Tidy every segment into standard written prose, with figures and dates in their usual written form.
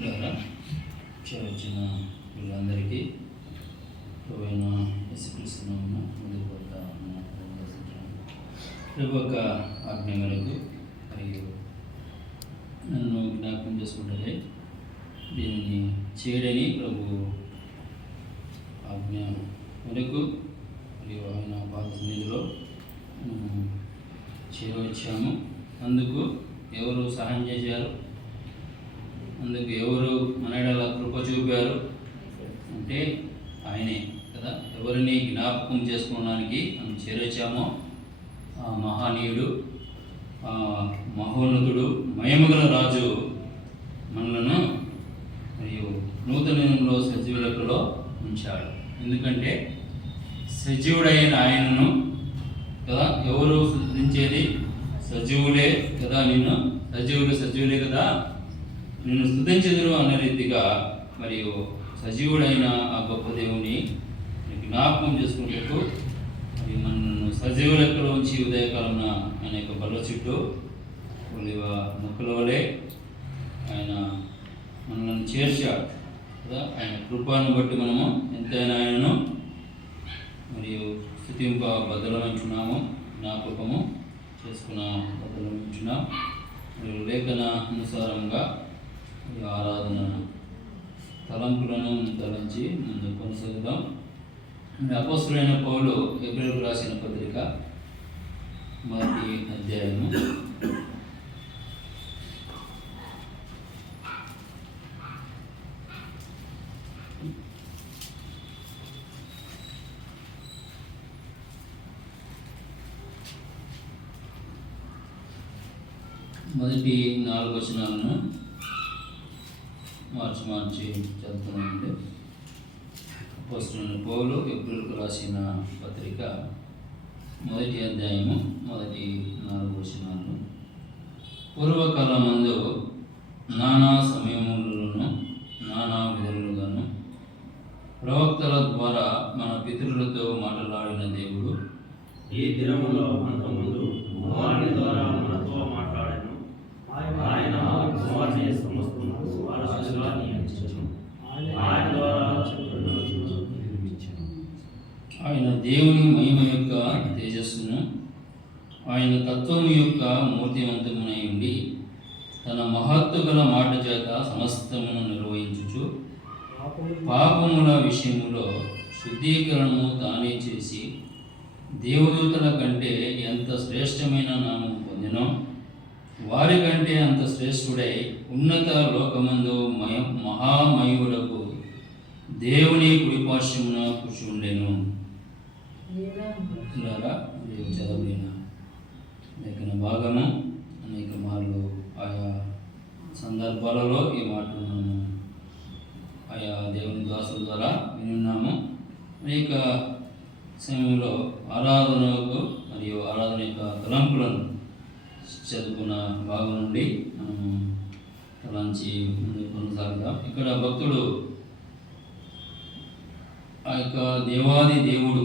ద్వారా వచ్చిన వీళ్ళందరికీ ప్రభువైన యేసుక్రీస్తు నామమున ప్రభు యొక్క ఆజ్ఞ మేరకు మరియు నన్ను జ్ఞాపకం చేసుకుంటే దీనిని చేయడని ప్రభు ఆజ్ఞ మేరకు మరియు ఆయన పాద సన్నిధిలో చేరవచ్చాము. అందుకు ఎవరు సహాయం చేశారు? అందుకు ఎవరు మన ఎడల కృప చూపారు అంటే ఆయనే కదా. ఎవరిని జ్ఞాపకం చేసుకోవడానికి మనం చేరొచ్చామో ఆ మహానీయుడు, ఆ మహోన్నతుడు, మహిమగల రాజు మనలను మరియు నూతనంలో సజీవులలో ఉంచాడు. ఎందుకంటే సజీవుడైన ఆయనను కదా ఎవరు స్తుతించేది? సజీవులే కదా. నిన్ను సజీవులే కదా నిన్ను స్తుతించెదరు అన్న రీతిగా మరియు సజీవుడైన ఆ గొప్ప దేవుని జ్ఞాపకం చేసుకునేందుకు మరియు మనను సజీవ లెక్కలో ఉంచి ఉదయకాలన ఆయన యొక్క బల్ల చుట్టూ ఒలివ మొక్కల వలె ఆయన మనల్ని చేర్చాడు కదా. ఆయన కృపను బట్టి మనము ఎంతైనా ఆయనను మరియు స్తుతింప బద్దలమంచున్నాము, జ్ఞాపకము చేసుకున్న బద్దలమంచున్నాం. మరియు లేఖన అనుసారంగా ఆరాధన తలంపులను తలంచి ముందు కొనసాగుదాం. అపోస్తలుడైన పౌలు హెబ్రీయులకు రాసిన పత్రిక 1వ అధ్యాయము 4 వచనాలను మార్చి చదువుతున్నానండి. అపోస్తలుడైన పౌలు హెబ్రీయులకు రాసిన పత్రిక 1వ అధ్యాయము 4 వచనాలను. పూర్వకాలమందు నానా సమయములను నానా విధములుగాను ప్రవక్తల ద్వారా మన పితరులతో మాట్లాడిన దేవుడు ఈ దినములో అంతకుముందు కుమారుని ద్వారా మనతో మాట్లాడాను. ఆయన కుమారుని సమస్తమునకు వారసుగా నియమించెను. ఆయన ద్వారా ఆయన దేవుని మహిమ యొక్క తేజస్సును, ఆయన తత్వము యొక్క మూర్తివంతమునై ఉండి తన మహత్తు గల మాట చేత సమస్తమును నిర్వహించుచు పాపముల విషయములో శుద్ధీకరణము తానే చేసి దేవదూతల కంటే ఎంత శ్రేష్టమైన నామం పొందినో వారి కంటే అంత శ్రేష్ఠుడై ఉన్నత లోకమందు మహామయుడకు దేవుని కుడిపార్శ్వమున కూర్చుండెను. చదవలేన లేఖన భాగము అనేక మార్లు ఆయా సందర్భాలలో ఈ మాటలను ఆయా దేవుని దాసుల ద్వారా వినున్నాము. అనేక సమయంలో ఆరాధనకు మరియు ఆరాధన యొక్క తలంపులను చదువుకున్న భాగం నుండి మనము తలంచి కొనసాగుతాం. ఇక్కడ భక్తుడు ఆ యొక్క దేవాది దేవుడు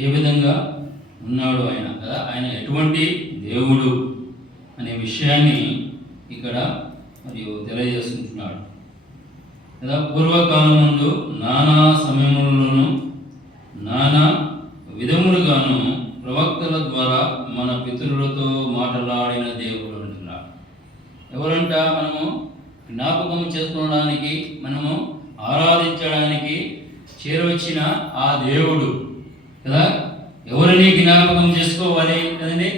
ఏ విధంగా ఉన్నాడు ఆయన కదా, ఆయన ఎటువంటి దేవుడు అనే విషయాన్ని ఇక్కడ మరియు తెలియజేసుకుంటున్నాడు కదా. పూర్వకాలం ముందు నానా సమయములను నానా విధములుగాను ప్రవక్తల ద్వారా మన పితరులతో మాట్లాడిన దేవుడు అంటున్నాడు. ఎవరంట? మనము జ్ఞాపకం చేసుకోవడానికి, మనము ఆరాధించడానికి చేరవచ్చిన ఆ దేవుడు కదా. ఎవరిని జ్ఞాపకం చేసుకోవాలి కదండి?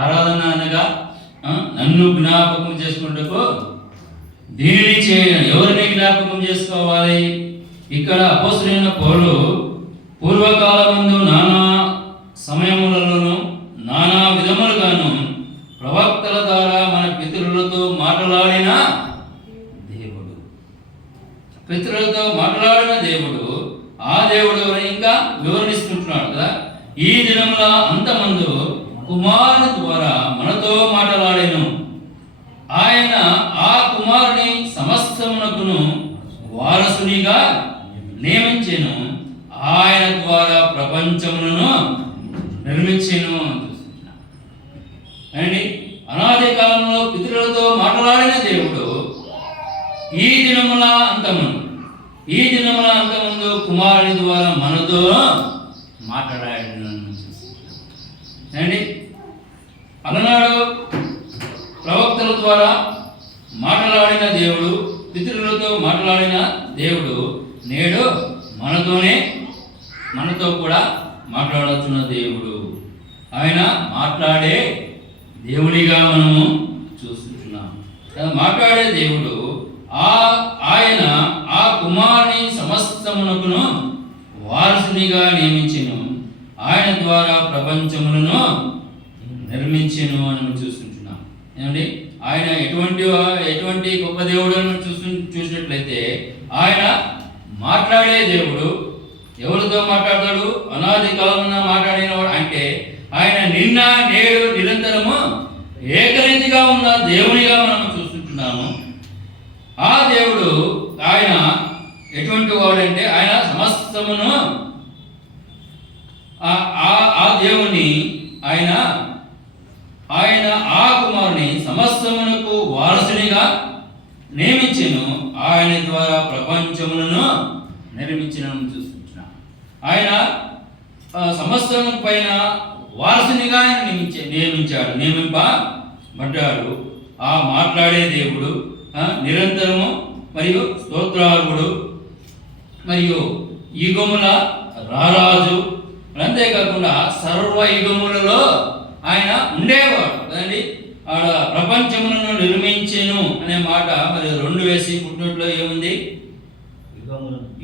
ఆరాధన అనగా నన్ను జ్ఞాపకం చేసుకుంటూ దీనిని చేయాలి. ఎవరిని జ్ఞాపకం చేసుకోవాలి? ఇక్కడ అపోస్తలుడైన పౌలు పూర్వకాలమందు నానా సమయములలోను నానా విధములుగాను ప్రవక్తల ద్వారా మన పితరులతో మాట్లాడిన దేవుడు, పితరులతో మాట్లాడిన దేవుడు, ఆ దేవుడు ఇంకా వివరణిస్తుంటున్నాడు కదా. ఈ దినముల అంతమందు కుమారుని ద్వారా మనతో మాట్లాడెను. ఆయన ఆ కుమారుని సమస్తమునకును వారసునిగా నియమించెను. ఆయన ద్వారా ప్రపంచములను నిర్మించెను. అండి అనాది కాలంలో పితరులతో మాట్లాడిన దేవుడు ఈ దినముల అంతమందు కుమారుని ద్వారా మనతో మాట్లాడండి. అలనాడు ప్రవక్తల ద్వారా మాట్లాడిన దేవుడు, పితరులతో మాట్లాడిన దేవుడు నేడు మనతో కూడా మాట్లాడుతున్న దేవుడు. ఆయన మాట్లాడే దేవునిగా మనము చూస్తున్నాం. మాట్లాడే దేవుడు ఆయన ఆ కుమారుని సమస్తమునకును వారసునిగా నియమించెను, ఆయన ద్వారా ప్రపంచములను నిర్మించెను అని మనం చూస్తుంటున్నాం. ఏమండి, ఆయన ఎటువంటి గొప్ప దేవుడు అని చూసినట్లయితే ఆయన మాట్లాడే దేవుడు. ఎవరితో మాట్లాడతాడు? అనాది కాలంలో మాట్లాడినవాడు. అంటే ఆయన నిన్న నేడు నిరంతరము ఏకరీతిగా ఉన్న దేవునిగా మనం చూస్తుంటున్నాము. ఆ దేవుడు ఆయన ఎటువంటి వాడంటే ఆయన సమస్తమును ఆ దేవుని ఆయన ఆ కుమారుని సమస్తమునకు వారసునిగా నియమించెను, ఆయన ద్వారా ప్రపంచములను నిర్మించినను చూస్తున్నాం. ఆయన సమస్తం పైన వారసునిగా నియమింపబడ్డాడు. ఆ మాట్లాడే దేవుడు నిరంతరము మరియు స్తోత్రార్హుడు మరియు యుగముల రారాజు. అంతేకాకుండా సర్వ యుగములలో ఆయన ఉండేవాడు కదండి. ఆడ ప్రపంచములను నిర్మించెను అనే మాట మరి 2 వేసి పుట్టినట్లో ఏముంది?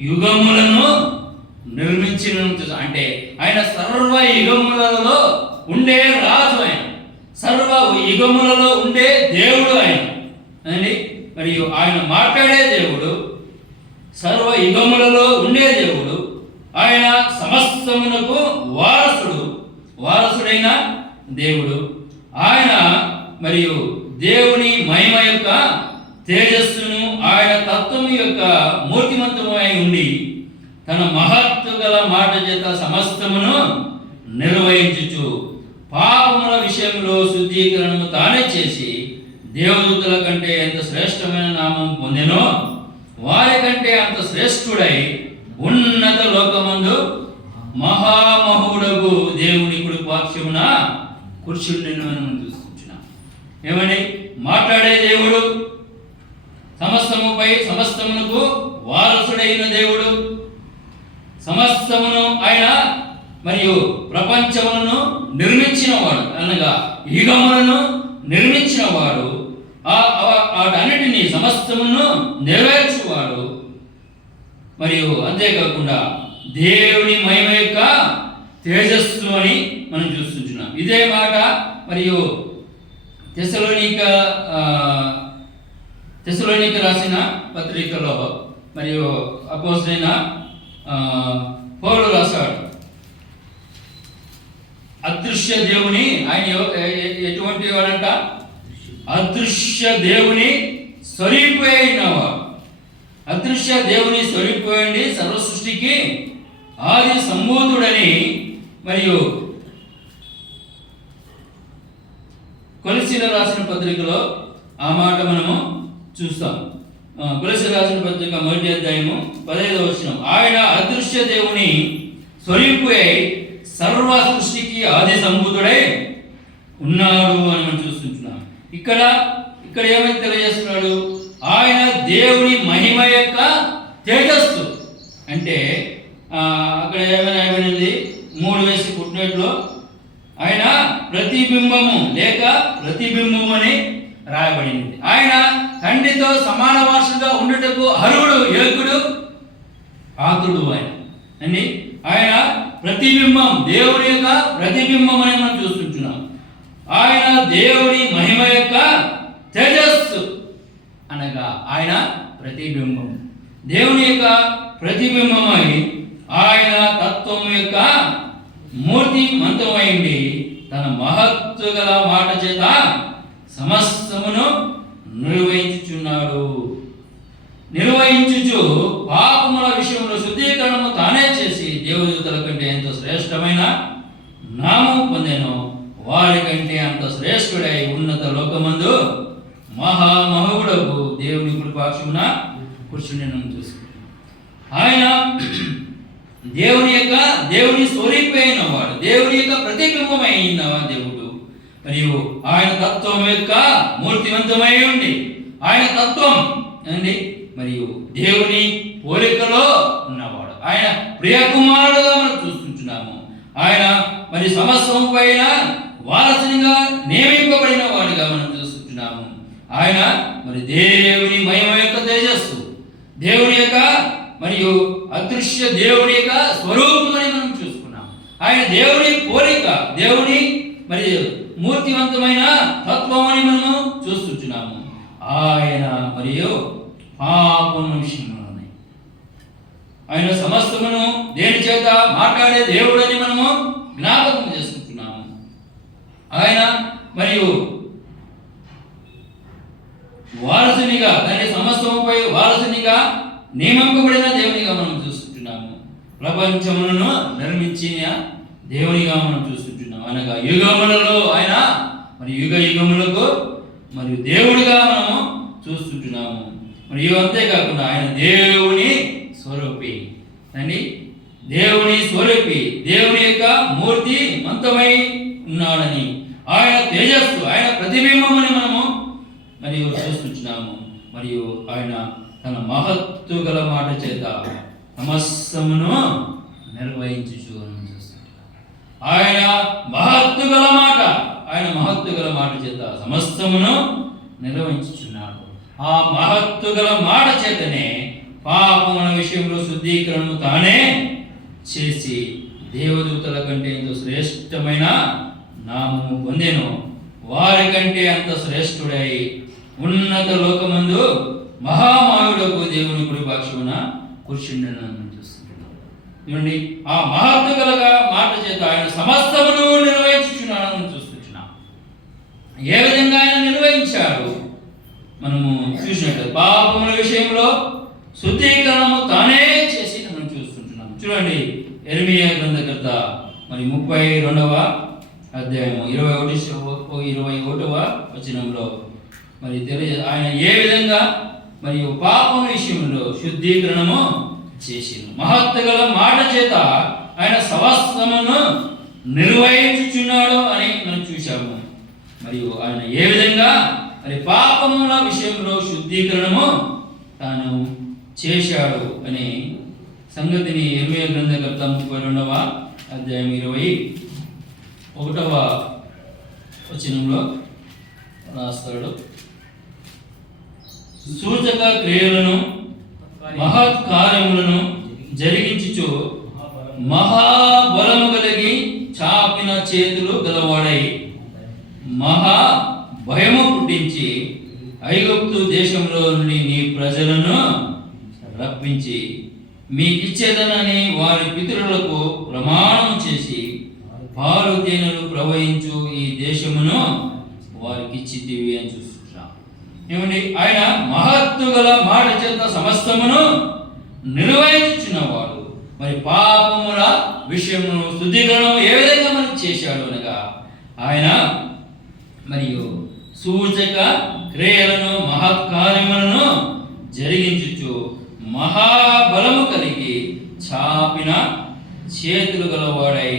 యుగములను నిర్మించిన. అంటే ఆయన సర్వ యుగములలో ఉండే రాజు, ఆయన సర్వ యుగములలో ఉండే దేవుడు ఆయన అండి. మరియు ఆయన మాట్లాడే దేవుడు, సర్వ యుగములలో ఉండే దేవుడు, ఆయన సమస్తమునకు వారసుడైన దేవుడు. ఆయన మరియు దేవుని మహిమ యొక్క తేజస్సును ఆయన తత్వము యొక్క మూర్తిమంతమై ఉండి తన మహత్తు గల మాట చేత సమస్తమును నిర్వహించుచు పాపముల విషయంలో శుద్ధీకరణము తానే చేసి దేవదూతల కంటే ఎంత శ్రేష్టమైన నామం పొందెనో వారి కంటే అంత శ్రేష్ఠుడై ఉన్నత లోకమందు మహామహుడగు దేవుని కుడి పార్శ్వమున కూర్చుండెను అని మనం చూస్తున్నాం. ఏమని? మాట్లాడే దేవుడు, సమస్తమునకు వారసుడైన దేవుడు, సమస్తమును ఆయన మరియు ప్రపంచములను నిర్మించినవాడు, అనగా యుగములను నిర్మించినవాడు, వాటన్నిటినీ సమస్తమును నెరవేర్చువాడు. మరియు అంతేకాకుండా దేవుని మహిమ యొక్క తేజస్సు అని మనం చూస్తున్నాం. ఇదే మాట మరియు తెస్సలోనిక రాసిన పత్రికలో మరియు అపోస్తలుడైన పౌలు రాశాడు. అదృశ్య దేవుని ఆయన ఎటువంటి వాడంట? అదృశ్య దేవుని స్వరూపమైనవాడు. అదృశ్య దేవుని స్వరూపమైంది సర్వ సృష్టికి ఆది సంభూతుడని మరియు కొలసీల రాసిన పత్రికలో ఆ మాట మనము చూస్తాం. కొలసీల రాసిన పత్రిక 1వ అధ్యాయము 15వ వచనం, ఆయన అదృశ్య దేవుని స్వరూపై సర్వ సృష్టికి ఆది సంభూతుడై ఉన్నాడు అని మనం చూస్తుంటున్నాం. ఇక్కడ ఏమైతే తెలియజేస్తున్నాడు? ఆయన దేవుని మహిమ యొక్క తేజస్సు. అంటే అక్కడ ఏమైంది? 3 వేసి పుట్టినట్లో ఆయన ప్రతిబింబము అని రాయబడింది. ఆయన తండ్రితో సమాన వారసుగా ఉండుటకు అర్హుడు, యోగ్యుడు, పాత్రుడు ఆయన ప్రతిబింబం, దేవుని యొక్క ప్రతిబింబం అని మనం చూస్తుంటున్నాం. ఆయన దేవుని మహిమ యొక్క తేజస్సు అనగా ఆయన ప్రతిబింబం, దేవుని యొక్క ప్రతిబింబమై ఆయన తత్వం యొక్క మూర్తిమంతమైంది తన మహత్తు గల మాట చేత సమస్తమును నిర్వహించుచు పాపముల విషయంలో శుద్ధీకరణము తానే చేసి దేవదూతల కంటే ఎంతో శ్రేష్టమైన నామం పొందెను, వారి కంటే అంత శ్రేష్ఠ శ్రేష్ఠుడై ఉన్నత లోకమందు మహామహుడకు దేవుని కృపాక్షమున కూర్చుండెను చూసుకుంటాం. ఆయన దేవుని స్వరూపమైన వాడు, దేవుని యొక్క ప్రతిబింబమైన దేవుడు. మరియు ఆయన తత్వం యొక్క మూర్తివంతమై ఉండి ఆయన తత్వం అండి మరియు దేవుని పోలికలో ఉన్నవాడు. ఆయన ప్రియకుమారుడుగా మనం చూస్తుంటున్నాము. ఆయన మరి సమస్తం పైన వారసునిగా నియమింపబడిన వాడుగా మనం చూస్తుంటున్నాము. ఆయన మరి దేవుని మహిమ యొక్క తేజస్సు, దేవుని యొక్క మరియు అదృశ్య దేవుని యొక్క స్వరూపమని మనం చూసుకున్నాం. ఆయన దేవుని పోలిక, దేవుని మరి మూర్తివంతమైన తత్వం అని మనము చూస్తుంటున్నాము. ఆయన మరియు పాపం విషయంలోనే ఆయన సమస్తమును దేని చేత మాట్లాడే దేవుడని మనము జ్ఞాపకం చేసుకుంటున్నాము. ఆయన మరియు వారసునిగా దాని సమస్తముపై వారసునిగా నియమింపబడిన దేవునిగా మనం చూస్తుంటున్నాము. ప్రపంచములను నిర్మించిన దేవునిగా మనం చూస్తుంటున్నాం. అనగా యుగములలో ఆయన మరి యుగములకు మరియు దేవుడిగా మనము చూస్తుంటున్నాము. మరియు అంతేకాకుండా ఆయన దేవుని స్వరూపి అండి, దేవుని స్వరూపి, దేవుని యొక్క మూర్తి మంతమై ఉన్నాడని, ఆయన తేజస్సు, ఆయన ప్రతిబింబమని మనము మరియు చూస్తుంటున్నాము. మరియు ఆయన తన మహత్తు గల మాట చేత సమస్తమును నిర్వహించుచు చూస్తుంటున్నాము. ఆయన మహత్తు గల మాట చేత సమస్తమును నిర్వహించుచున్నాడు. ఆ మహత్తు గల మాట చేతనే పాపముల విషయంలో శుద్ధీకరణను తానే చేసి దేవదూతల కంటే ఎంతో శ్రేష్టమైన నామము పొందెను. వారికంటే అంత శ్రేష్ఠుడై ఉన్నత లోకమందు మహామాయుడకు దేవుని కుడిపక్షమున కూర్చుండెను చూస్తున్నాం. చూడండి, ఆ మహత్తు గల మాట చేత ఆయన సమస్తమును నిర్వహించుచున్నాడని చూస్తున్నాం. ఏ విధంగా ఆయన నిర్వహించాడు మనము చూసినట్టు పాపముల విషయంలో శుద్ధీకరణము తానే చేసి మనం చూస్తుంటున్నాం. చూడండి, యెరెమీయా గ్రంథకర్త మరి 32వ అధ్యాయము 21వ వచనంలో మరి ఆయన ఏ విధంగా మరియు పాపం విషయంలో శుద్ధీకరణము చేసిండు. మహత్తు గల మాట చేత ఆయన సమస్తమును నిర్వహించుచున్నాడు అని మనం చూశాము. మరియు ఆయన ఏ విధంగా మరి పాపముల విషయంలో శుద్ధీకరణము తాను చేశాడు అనే సంగతిని యెరెమీయా గ్రంథకర్త 32వ అధ్యాయం 21వ వచనంలో రాస్తాడు. సూచక క్రియలను మహత్ కార్యములను జరిగించుచు మహాబలము కలిగి చాపిన చేతులు గలవాడై మహా భయము పుట్టించి ఐగుప్తు దేశంలో నుండి నీ ప్రజలను రప్పించి మీకిచ్చేదనని వారి పితరులకు ప్రమాణం చేసి పాలు తేనెలు ప్రవహించు ఈ దేశమును వారికి ఇచ్చితివి అని చూస్తున్నాం. ఏమండి, ఆయన మహత్తు గల మాట చేత సమస్తమును నిర్వహించుచున్నవాడు. మరి పాపముల విషయమును శుద్ధీకరణము ఏ విధంగా మనకు చేశాడు అనగా ఆయన మరియు సూచక క్రియలను మహత్కార్యములను జరిగించుచు మహాబలము కలిగి చాపిన చేతులు గలవాడై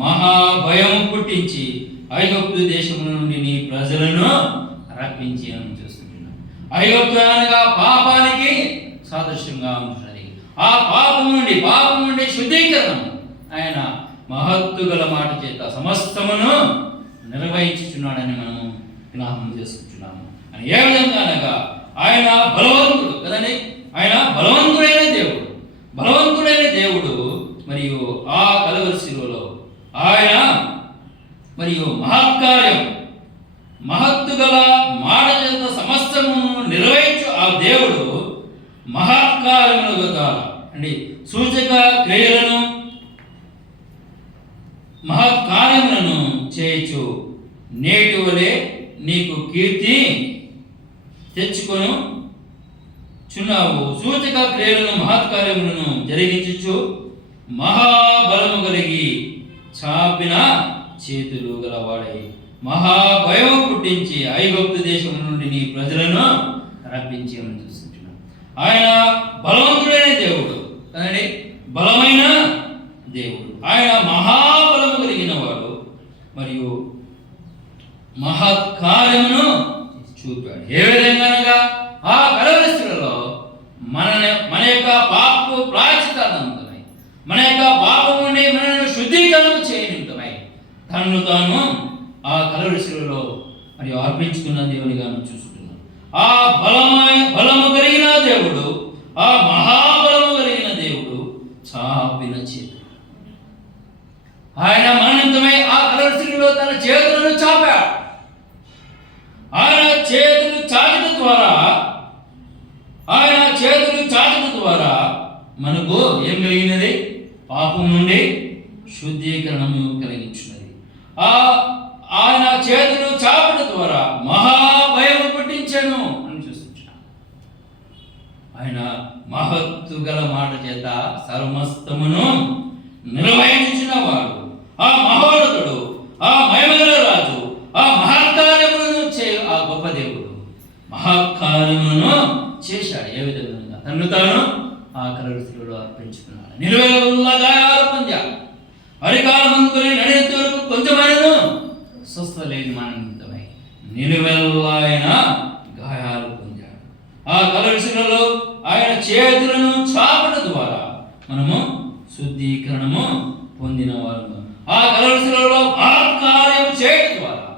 మహాభయము పుట్టించి ఐగుప్తు దేశము నుండి నీ ప్రజలను రప్పించి అని చూస్తున్నాం. ఐగుప్తు అనగా పాపానికి సాదృశ్యంగా ఉంటున్నది. ఆ పాపం నుండి శుద్ధీకరణం ఆయన మహత్తు గల మాట చేత సమస్తమును నిర్వహించుచున్నాడని మనము జ్ఞాపకం చేసుకుంటున్నాము. అని ఏ విధంగా అనగా ఆయన బలవంతుడు కదండి, ఆయన బలవంతుడైన దేవుడు మరియు ఆ కలువరి శిలువలో ఆయన మరియు మహత్కార్యం మహత్తు గల మాట చేత సమస్తము నిర్వహించు ఆ దేవుడు మహత్కార్యములు ద్వారా అండి సూచక క్రియలను మహత్కార్యములను చేయొచ్చు నేటి వలె నీకు కీర్తి తెచ్చుకొను చున్నావు. సూచక క్రియలను మహత్కార్యములను జరిగించు మహాబలము కలిగి చాపిన చేతులు గలవాడై మహాభయం పుట్టించి ఐగుప్తు దేశం నుండి నీ ప్రజలను రప్పించేమని చూస్తుంటున్నాం. ఆయన బలవంతుడైన దేవుడు, కానీ బలమైన దేవుడు. ఆయన మహాబలము కలిగిన వాడు మరియు మహత్కార్యమును చూపాడు. ఏ విధంగా అనగా ఆ కలవరిస్తులలో మన యొక్క పాపపు ప్రాయశ్చిత్తార్థమై, మన యొక్క పాపం నుండి మనను శుద్ధీకరణ చేయనిమిత్తమై తనను తాను ఆ కలవరిస్తులలో మరియు అర్పించుకున్న దేవునిగా చూస్తున్నాం. ఆ బలము కలిగిన దేవుడు, ఆ మహాబలము కలిగిన దేవుడు చాపిన చేతులు. ఆయన మరణితమై ఆ కలవరిస్తులలో తన చేతులను చాపాడు. ఆయన చేతులు చాచడం ద్వారా మనకు ఏం కలిగినది? పాపం నుండి శుద్ధీకరణము కలిగించున్నది. ఆయన చేతులు చాపడం ద్వారా మహాభయం పుట్టించాను అని చూస్తున్నాం. ఆయన మహత్తు గల మాట చేత సర్వస్తమును నిర్వహించినవాడు, ఆ మహోన్నతుడు, ఆ మహిమగల రాజు, ఆ మహత్కార్యములను ఆ గొప్ప దేవుడు మహత్కార్యములను చేశాడు. ఏ విధంగా తను తాను ఆ కలవరిలో అర్పించుకున్నాడు. నిలువెల్లా గాయాలు పొందాడు. అరికాలం అందుకుని నడినంత వరకు కొంచెమైనను స్వస్థ లేని మానమితమై నిలువెల్లా ఆయన గాయాలు పొందాడు. ఆ కలవరిలో ఆయన చేతులను చాపడం ద్వారా మనము శుద్ధీకరణము పొందిన వారు. ఆ కలవరిలో మహత్కార్యం చేయడం ద్వారా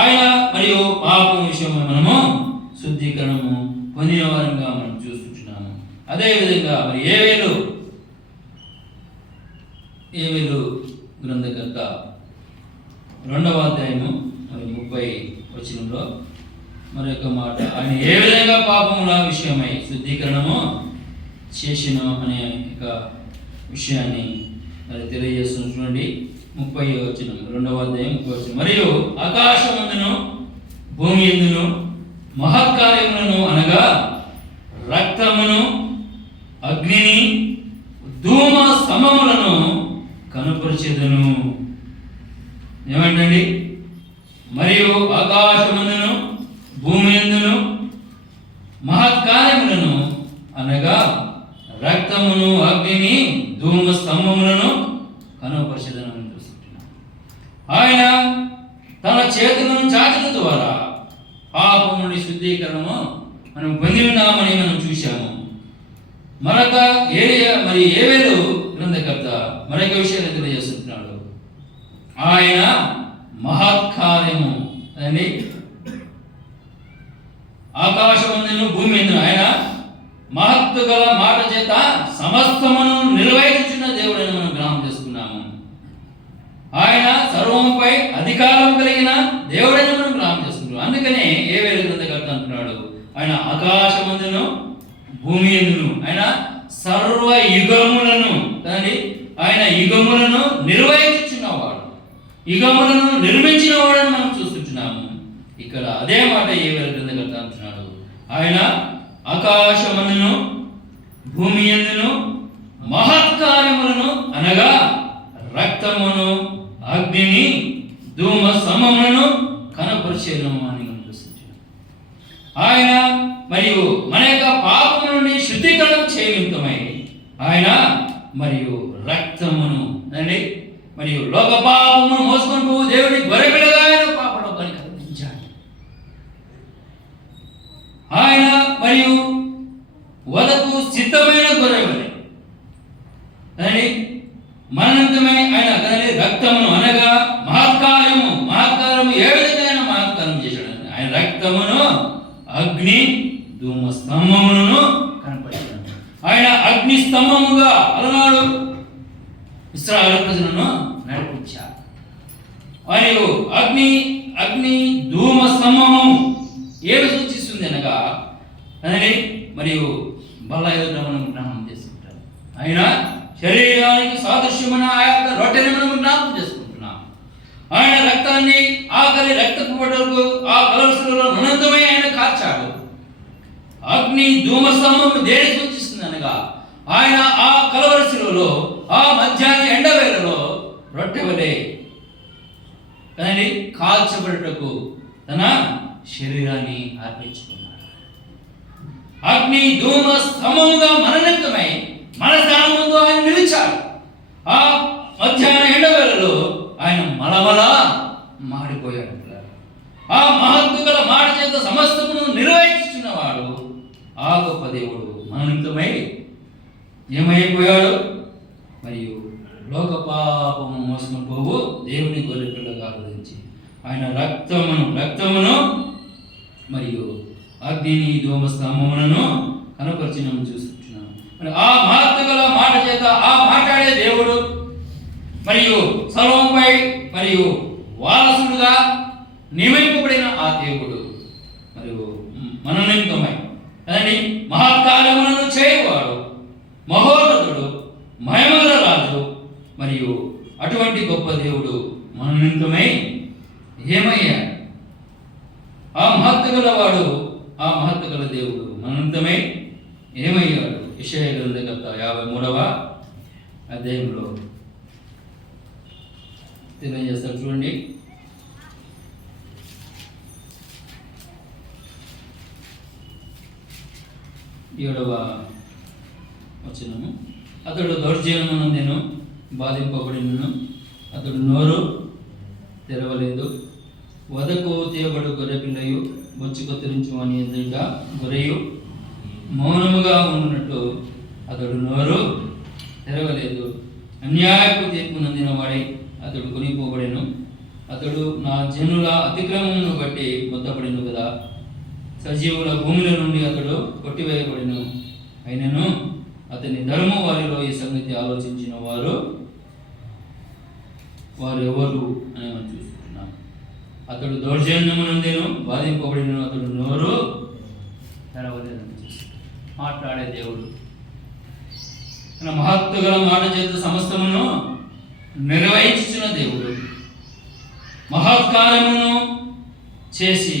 ఆయన మరియు పాపం విషయంలో మనము శుద్ధీకరణము పొందిన వారంగా మనం చూస్తున్నాము. అదేవిధంగా మరి ఏవేలు గ్రంథకర్త 2వ అధ్యాయము మరి 30 వచనంలో మరొక మాట, ఆయన ఏ విధంగా పాపముల విషయమై శుద్ధీకరణము చేసిన అనే ఒక విషయాన్ని మరి తెలియజేస్తున్నటువంటి 30వ వచనం, 2వ అధ్యాయం 30వ వచనం. మరియు ఆకాశమందును భూమి యందును మహత్కార్యములను అనగా రక్తమును, అగ్నిని, ధూమ స్తంభములను కనుపరిచెదను. ఏమంటండి? మరియు ఆకాశమందును భూమి యందును మహత్కార్యములను అనగా రక్తమును, అగ్నిని, ధూమ స్తంభములను కనుపరిచెదను. ఆయన తన చేతులను చాచడం ద్వారా పాపం నుండి శుద్ధీకరణము మనం పొంది ఉన్నామని మనం చూశాము. మరొక ఏవేలు గ్రంథకర్త మరొక విషయాన్ని తెలియజేస్తున్నాడు. ఆయన మహత్కార్యము అని ఆకాశమందును భూమి యందును ఆయన మహత్తు గల మాట చేత సమస్తమును నిర్వహించుచున్న దేవుడని మనం జ్ఞాపకం చేసుకున్నాము. ఆయన సర్వముపై అధికారం కలిగిన దేవుడని మనం జ్ఞాపకం చేసుకుంటున్నాం. అందుకనే ఏవేలు గ్రంథకర్త అంటున్నాడు, ఆయన ఆకాశమందును భూమి యందును ఆయన సర్వ యుగములను ఆయన యుగములను నిర్వహించుచున్నవాడు, యుగములను నిర్మించిన వాడని మనం చూస్తున్నాము. ఇక్కడ అదే మాట ఏవేలు గ్రంథకర్త అంటున్నాడు, ఆయన ఆకాశమందును భూమి యందును మహత్కార్యములను అనగా రక్తమును, అగ్నిని, ధూమ స్తంభములను కనపరిచేదను అని మనం చూస్తున్నాం. ఆయన మరియు మన యొక్క పాపము నుండి శుద్ధీకరణ చేయనిమిత్తమై ఆయన మరియు రక్తమును మరియు లోక పాపమును మోసుకొని పోవు దేవుని గొర్రెపిల్లగా ఆయన పాపలోకానికి అర్పించాడు. ఆయన మరియు వదకు సిద్ధమైన గొర్రెవలే మరణంతమై ఆయన రక్తమును అనగా మహత్కార్యము ఏ విధంగా ఆయన మహత్కార్యం చేశాడు? ఆయన రక్తమును, అగ్ని, ధూమ స్తంభమును కనపరిచాడు. ఆయన అగ్ని స్తంభముగా అలనాడు ఇశ్రాయేలు ప్రజలను నడిపించాడు. మరియు అగ్ని ధూమ స్తంభము ఏమి సూచిస్తుంది అనగా మరియు బల్ల ఎదుట మనం జ్ఞాపకం చేసుకుంటారు. ఆయన శరీరానికి సాదృశ్యమైన ఆ యొక్క రొట్టెని మనం జ్ఞాపకం చేసుకుంటున్నాం. ఆయన రక్తాన్ని ఆకలి రక్తపు వరకు ఆ కలవరిలో అనంతమై ఆయన కార్చాడు. అగ్ని ధూమ స్తంభం దేని సూచిస్తుంది అనగా ఆయన ఆ కలవరిలో ఆ మధ్యాహ్న ఎండవేళలో రొట్టె వలె కదండి కాల్చబడుటకు తన శరీరాన్ని అర్పించుకున్నాడు. అగ్ని ధూమ స్తంభముగా మన నిమిత్తమై మన స్థానం ముందు ఆయన నిలిచాడు. ఆ మధ్యాహ్న ఎండవేళలో ఆయన మలమల మాడిపోయాడు. ఆ మహత్తు గల మాట చేత సమస్తమును నిర్వహించుచున్నవాడు ఆ గొప్ప దేవుడు మన నిమిత్తమై ఏమైపోయాడు? మరియు లోక పాపము మోసము పోవు దేవుని గొర్రె పిల్లగా ఆరాధించి ఆయన రక్తమును మరియు అగ్నిని ధూమ స్తంభములను కనపరిచినము చూస్తున్నాము. మరి ఆ మహత్తు గల మాట చేత ఆ మాట్లాడే దేవుడు మరియు సర్వంపై మరియు వారసుడుగా నియమింపబడిన ఆ దేవుడు మరియు మన నిమిత్తమై కదండి మహత్కార్యములను చేయవాడు, మహోన్నతుడు, మహిమగల రాజు మరియు అటువంటి గొప్ప దేవుడు మన నిమిత్తమై ఏమయ్యాడు? ఆ మహత్తుగల వాడు, ఆ మహత్తుగల దేవుడు మన నిమిత్తమై ఏమయ్యాడు? యెషయా గ్రంథకర్త 53వ అధ్యాయంలో తెలియజేస్తారు. చూడండి, 7వ వచనము. అతడు దౌర్జన్యమును నేను బాధింపబడినను, అతడు నోరు తెరవలేదు. వదకు తేబడు గొర్రెపిల్లయు బొచ్చు కత్తిరించు అని ఎదురుగా గొర్రెయు మౌనముగా ఉన్నట్టు అతడు నోరు తెరవలేదు. అన్యాయపు తీర్పు నందిన వాడై అతడు కొనిపోబడెను. అతడు నా జనుల అతిక్రమమును బట్టి మొత్తపడిను కదా. సజీవుల భూముల నుండి అతడు కొట్టివేయబడిను. అయినను అతని ధర్మ వారిలో ఈ సంగతి ఆలోచించిన వారు ఎవరు అని మనం చూస్తున్నాం. అతడు దౌర్జన్యము నుండిను బాధింపబడిన అతడు నోరు తెరవలేదని చూస్తున్నాం. మాట్లాడే దేవుడు తన మహత్తుగల మాట చేత సమస్తమును నిర్వహించిన దేవుడు, మహత్కార్యమును చేసి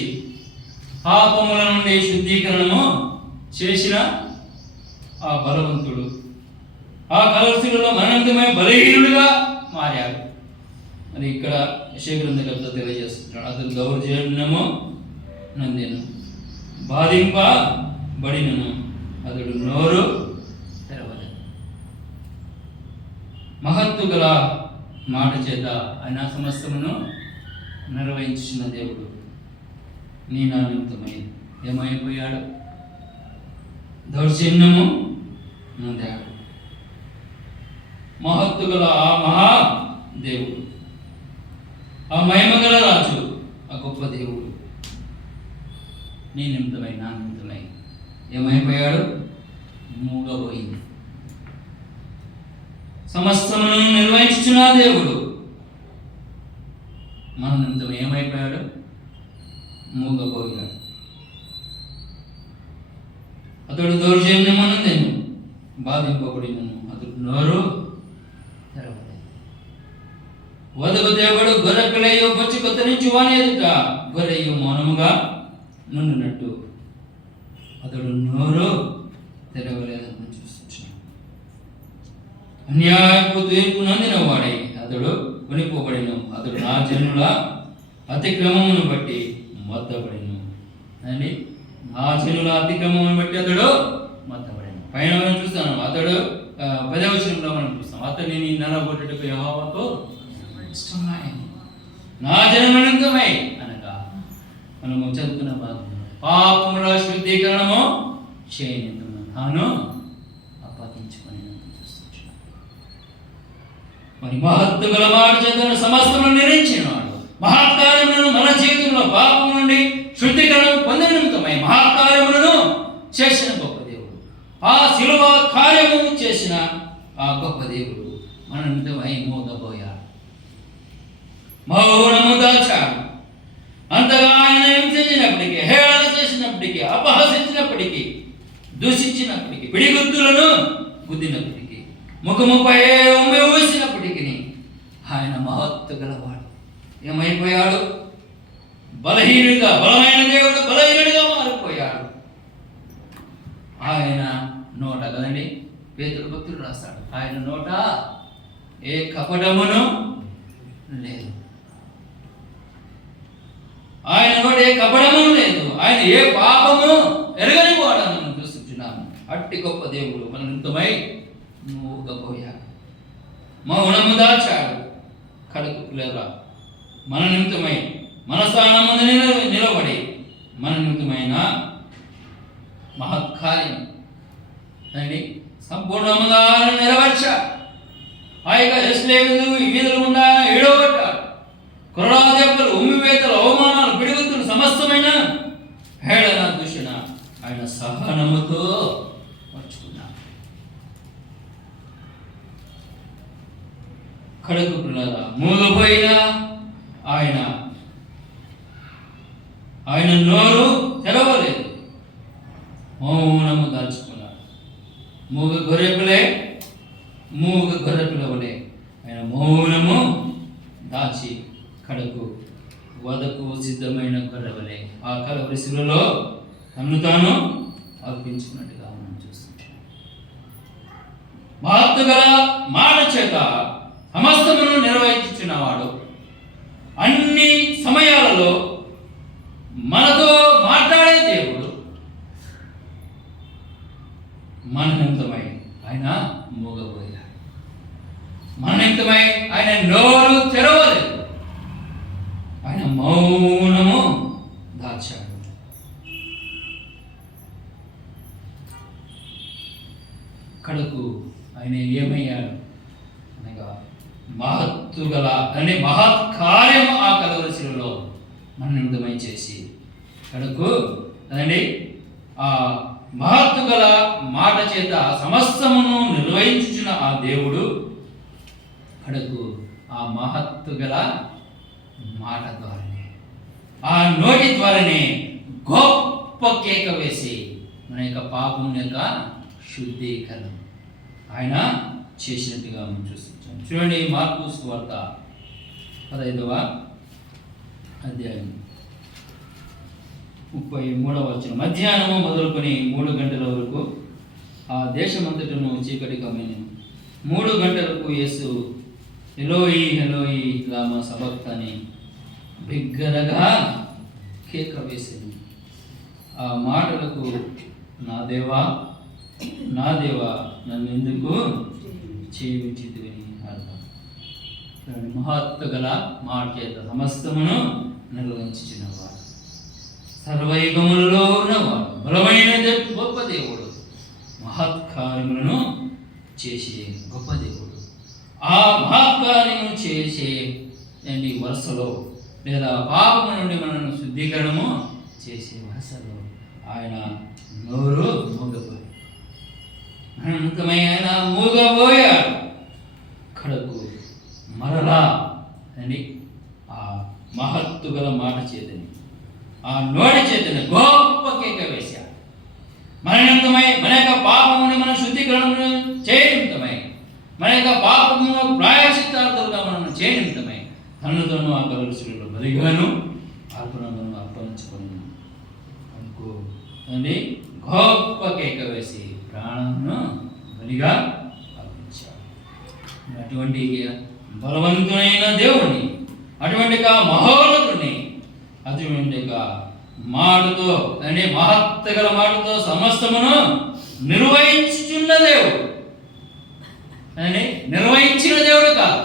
పాపముల నుండి శుద్ధీకరణము చేసిన ఆ బలవంతుడు ఆ కలర్సులలో మనంతమై బలహీనుడిగా మారాడు. మరి ఇక్కడ యెషయా గ్రంథకర్త తెలియజేస్తున్నాడు. అతడు దౌర్జన్యము నందెను, బాధింపబడినను, అతడు నోరు తెరవలేదు. మహత్తు గల మాట చేత ఆయన సమస్తమును నిర్వహించిన దేవుడు నీ నా నిమిత్తమై ఏమైపోయాడు? దౌర్జన్యము నొందాడు. మహత్తు గల ఆ మహా దేవుడు, ఆ మహిమగల రాజు, ఆ గొప్ప దేవుడు నీ నిమిత్తమై నా నిమిత్తమై ఏమైపోయాడు? మూగబోయింది. సమస్తమును నిర్వహించుచున్న దేవుడు మన నిమిత్తం ఏమైపోయాడు? మూగబోయాడు. అతడు దౌర్జన్యమనందెను, బాధింపబడినను, అతడు నోరు తెరవలేదు. వదకు దేవుడు గొర్రె పిల్లయు బొచ్చు కత్తిరించు వాని ఎదుట గొర్రెయు మౌనముగా నుండినట్టు అతడు నోరు తెరవలేదని చూస్తున్నాడు. అన్యాయపు తీర్పు నందిన వాడై అతడు కొనిపోబడిను. అతడు నా జనుల అతిక్రమమును బట్టి మొత్తబడిను. అని నా జనుల అతిక్రమమును బట్టి అతడు మొత్తబడిను. పైన మనం చూస్తాను. అతడు 10వ వచనంలో మనం చూస్తాం. అతడిని నీ నలగొట్టుటకు యెహోవాకు ఇష్టమైంది. నా జనమనంతమై అనగా మనము చదువుకున్న భాగం పాపముల శుద్ధీకరణము చేయనిందును తాను అప్పగించుకొని చూస్తున్నాడు. మరి మహత్తు గల మాట చేత సమస్తమును నిర్ణయించినవాడు, మహత్కార్యములను మన జీవితంలో పాపం నుండి శుద్ధీకరణ పొందిన నిమిత్తమై మహత్కార్యములను చేసిన గొప్ప దేవుడు, ఆ శిలువ కార్యము చేసిన ఆ గొప్ప దేవుడు మన నిమిత్తమై మోగబోయాడు, మౌనము దాచాడు. అంతగా ఆయన హింసించినప్పటికీ, హేళన చేసినప్పటికీ, అపహసించినప్పటికీ, దూషించినప్పటికీ, పిడిగుద్దులను గుద్దినప్పటికీ, ముఖముపై వేసినప్పటికీ ఆయన మహత్తు గలవాడు. ఏమైపోయాడు? బలహీనుడిగా, బలమైన దేవుడు బలహీనుడిగా మారిపోయాడు. ఆయన నోట కదండి, పేతురు భక్తుడు రాస్తాడు, ఆయన నోట ఏ కపటమును లేదు. ఆయన కూడా ఏ కపటము లేదు, ఆయన ఏ పాపము ఎరగని వాడని మనం చూస్తున్నాము. అట్టి గొప్ప దేవుడు మన నిమిత్తమై మూగపోయాడు, మౌనము దాచాడు. కడుపు లేదా మన నిమిత్తమై మన స్థానం ముందు నిలబడి మన నిమిత్తమైన మహత్కార్యం అండి సంపూర్ణముగా నెరవేర్చ. ఆ యొక్క ఎస్లేములు వీధులు ఉండా ఏడవబడ్డాడు. కొరడా దెబ్బలు, ఉమ్మివేతలు, అవమానాలు, పిడుగుతులు, సమస్తమైన హేళన, దూషణ ఆయన సహనముతో మార్చుకున్నాడు. కడుపు పిల్లరా మూగపోయిన ఆయన నోరు తెరవలేదు, మౌనము దాల్చుకున్నాడు. మూగ గొర్రెపిల్ల వలె ఆయన మౌనము దాచి కడకు వదకు సిద్ధమైన గొర్రెవలే ఆ కలవరి శిలువలో తనను తాను అర్పించుకున్నట్టుగా మనం చూస్తుంటాం. మహత్తు గల మాట చేత సమస్తమును నిర్వహించుచున్నవాడు అన్ని సమయాలలో మనతో మాట్లాడే దేవుడు మన నిమిత్తమై ఆయన మూగపోయాడు. మన నిమిత్తమై ఆయన నోరు తెరవలేదు, ఆయన మౌనము దాచాడు. కడకు ఆయన ఏమయ్యాడు అనగా మహత్తు గల అనే మహత్కార్యము ఆ కలవరి శిలువలో మన నిమిత్తమై చేసి కడకు అదండి ఆ మహత్తు గల మాట చేత సమస్తమును నిర్వహించుచున్న ఆ దేవుడు కడకు ఆ మహత్తు గల మాట ద్వారానే ఆ నోటి ద్వారానే గొప్ప కేక వేసి మన యొక్క పాపం యొక్క శుద్ధీకరణ ఆయన చేసినట్టుగా మనం చూస్తున్నాం. చూడండి మార్కు సువార్త 15వ అధ్యాయం 33వ వచనం. మధ్యాహ్నము మొదలుకొని 3 గంటల వరకు ఆ దేశమంతటను చీకటి కమ్మెను. 3 గంటలకు యేసు ఎలోయి ఎలోయి లామా సబక్తాని బిగ్గరగా కేక వేసింది. ఆ మాటలకు నా దేవా నన్ను ఎందుకు చేయించితివని అర్థం. మహత్తు గల మాట చేత సమస్తమును నిర్వహించుచున్నవాడు, సర్వయుగములలో ఉన్నవాడు, బలమైన గొప్ప దేవుడు, మహత్కార్యములను చేసే గొప్ప దేవుడు. ఆ మహత్కార్యము చేసే వరుసలో లేదా పాపము నుండి మనను శుద్ధీకరణము చేసే వరుసలో ఆయన నోరు మూగపోయాడు. అనంతమైన మూగపోయాడు. కడకు మరలా అని ఆ మహత్తు గల మాట చేతని ఆ నోటి చేతని గొప్ప కేక వేశాడు. మన నిమిత్తమై మన యొక్క పాపముని మన శుద్ధీకరణను చేయనిమిత్తమై మన యొక్క పాపము ప్రాయశ్చిత్తార్థులుగా మనల్ని చేయనిమిత్తమై తన్నుతోనూ ఆ కలవరి శిలువలో బలిగాను అర్పణలను అర్పణించుకొని అనుకో అని గొప్ప కేక వేసి ప్రాణమును బలిగా అర్పించాడు. అటువంటి బలవంతుడైన దేవుణ్ణి, అటువంటి మహోన్నతుడిని, అటువంటి మాటతో అంటే మహత్త గల మాటతో సమస్తమును నిర్వహించుచున్న దేవుడు అని నిర్వహించిన దేవుడు కాదు,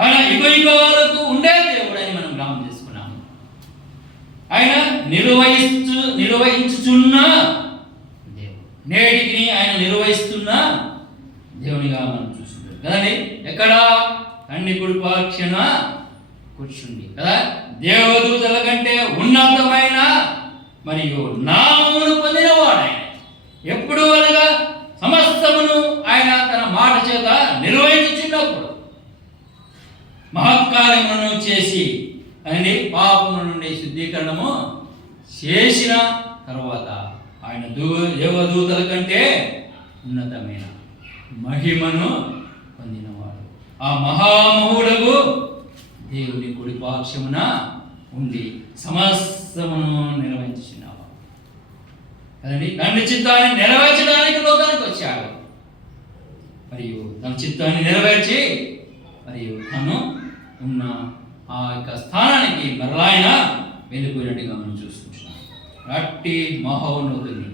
ఆయన యుగ వరకు ఉండే దేవుడు అని మనం గ్రహణం చేసుకున్నాము. ఆయన నిర్వహించుచున్న దేవుడు, నేటికి ఆయన నిర్వహిస్తున్న దేవునిగా మనం చూస్తున్నాం కదండి. ఎక్కడ తండ్రి కుడిపక్షాన కూర్చుండి కదా, దేవదూతల కంటే ఉన్నతమైన మరియు నామమును పొందినవాడు ఆయన. ఎప్పుడు అనగా సమస్తమును ఆయన తన మాట చేత నిర్వహించుచున్నప్పుడు మహత్కార్యములను చేసి అని పాపము నుండి శుద్ధీకరణము చేసిన తర్వాత ఆయన దేవదూతల కంటే ఉన్నతమైన మహిమను పొందినవాడు, ఆ మహామహుడగు దేవుని కుడిపక్షమున ఉండి సమస్తమును నిర్వహించినవాడు కదండి. తండ్రి చిత్తాన్ని నెరవేర్చడానికి లోకానికి వచ్చాడు, మరియు తన చిత్తాన్ని నెరవేర్చి మరియు తను ఉన్న ఆ యొక్క స్థానానికి మరలా ఆయన వెళ్ళిపోయినట్టుగా మనం చూస్తున్నాం. అట్టి మహోన్నతుని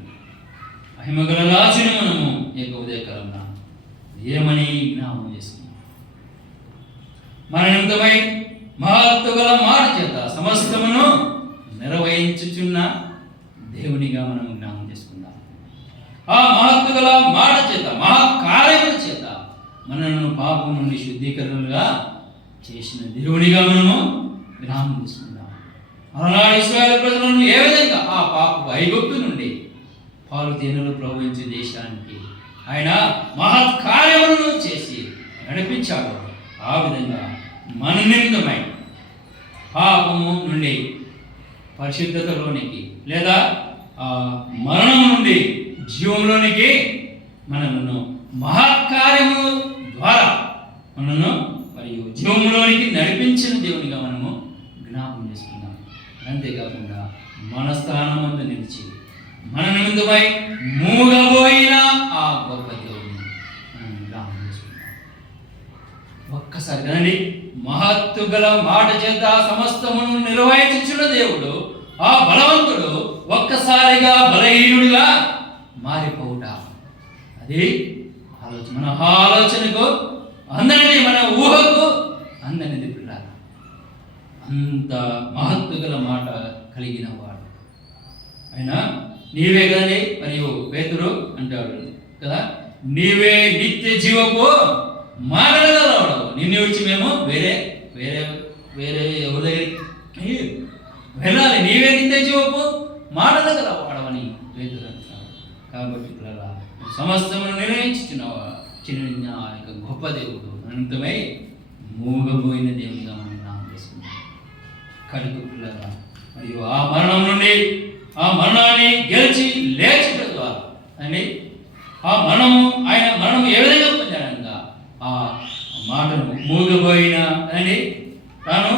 మహిమగల రాజుని మనము ఏక ఉదయకాలంలో ఏమని జ్ఞాపకం చేసుకున్నాం. మన నిమిత్తమై మహత్తు గల మాట చేత సమస్తమును నిర్వహించుచున్న దేవునిగా మనం జ్ఞాపకం చేసుకుందాం. ఆ మహత్తు గల మాట చేత, మహాకార్యముల చేత మనను పాపం నుండి శుద్ధీకరణలుగా చేసిన దేవునిగా మనము జ్ఞాపకం చేసుకుందాం. అలనాడు ఇశ్రాయేలు ప్రజలను ఏ విధంగా ఆ పాపపు ఐగుప్తు నుండి పాలు తేనెలు ప్రవహించే దేశానికి ఆయన మహత్కార్యములను చేసి నడిపించాడు. ఆ విధంగా మన నిమిత్తమై పాపము నుండి పరిశుద్ధతలోనికి లేదా మరణం నుండి జీవంలోనికి మనలను మహత్కార్యము ద్వారా మనను మరియు జీవంలోనికి నడిపించిన దేవునిగా మనము జ్ఞాపకం చేసుకుందాం. అంతేకాకుండా మన స్థానమందు నిలిచి మన నిమిత్తమై మూగబోయిన ఆ గొప్ప దేవుని మనం జ్ఞాపకం చేసుకుందాం. ఒక్కసారి కదండి, మహత్తు గల మాట చేత సమస్తమును నిర్వహించుచున్న దేవుడు, ఆ బలవంతుడు ఒక్కసారిగా బలహీనుడిగా మారిపోవుట, అది ఆలోచన, మన ఆలోచనకు అందరినీ, మన ఊహకు అందరిది పిల్లలు. అంత మహత్తు గల మాట కలిగిన వాడు ఆయన. నీవే కదండి, మరియు పేతురు అంటాడు కదా, నీవే నిత్య జీవపు మాటలగలవాడు, నిన్ను విడిచి మేము వేరే వేరే వేరే ఎవరి దగ్గరికి వెళ్ళాలి, నీవే నిత్య జీవపు మాటలగలవాడవని పేతురు అంటాడు. కాబట్టి పిల్లల సమస్తమును నిర్ణయించిన గొప్ప దేవుడు అనంతమై మూగబోయిన దేవునిగా మనం నామం చేసుకున్నాం. కడుపు పిల్లల మరియు ఆ మరణం నుండి, ఆ మరణాన్ని గెలిచి లేచుట ద్వారా అండి, ఆ ఆయన మరణం ఏ విధంగా పొందాడనగా ఆ మాటను మూగబోయిన అని తాను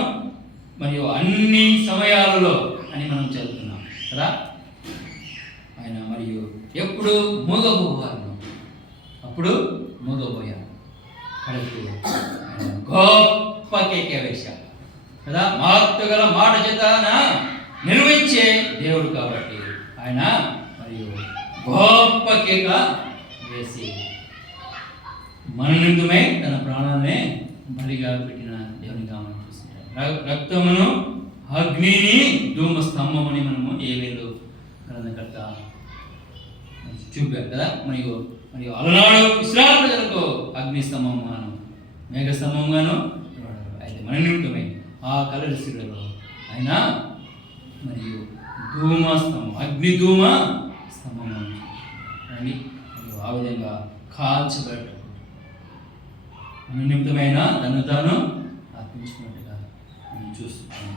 మరియు అన్ని సమయాలలో అని మనం చదువుతున్నాం కదా. ఆయన మరియు ఎప్పుడు మూగబోవారు, అప్పుడు మూగబోయారు. కడుపు గొప్ప కేకే వేశారు కదా, మహత్తు గల మాట చేత నిర్వహించే దేవుడు కాబట్టి ఆయన మరియు గొప్ప కేక వేసి మన నిమిత్తమై తన ప్రాణాన్ని బలిగా పెట్టిన దేవునిగా మనం చూస్తున్నాం. రక్తమును, అగ్నిని, ధూమ స్తంభమని మనము ఏవేలు గ్రంథకర్త చూపారు కదా. మరియు మరియు అలనాడు ఇశ్రాయేలు ప్రజలకు అగ్ని స్తంభంగాను మేఘ స్తంభంగాను అయితే మన నిమిత్తమై ఆ కలరిశిలలో ఆయన మరియు ధూమ స్తంభం, అగ్ని ధూమ స్తంభం అని ఆ విధంగా కాల్చబడ్డ మన నిమిత్తమైన తను తాను అర్పించుకున్నట్టుగా మనం చూస్తున్నాం.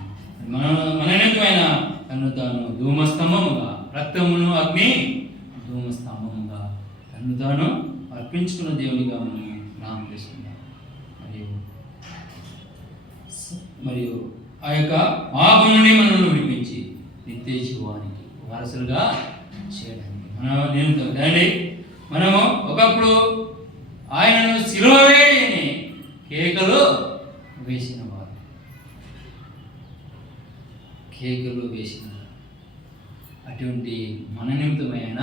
మన నిమిత్తమైన తను తాను ధూమస్తంభముగా, రక్తమును అగ్ని ధూమస్తంభముగా తను తాను అర్పించుకున్న దేవునిగా మనం నామం చేసుకుందాం. మరియు ఆ యొక్క పాపం నుండి మనల్ని విడిపించి నిత్య జీవానికి వారసులుగా చేయడానికి మనము ఒకప్పుడు ఆయనను సిలువ వేయని కేకలు వేసిన వారు, అటువంటి మన నిమిత్తమైన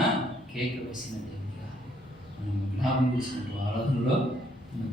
కేక వేసిన దేవుడిగా మనం జ్ఞాపకం చేసినట్టు ఆరాధనలో మనం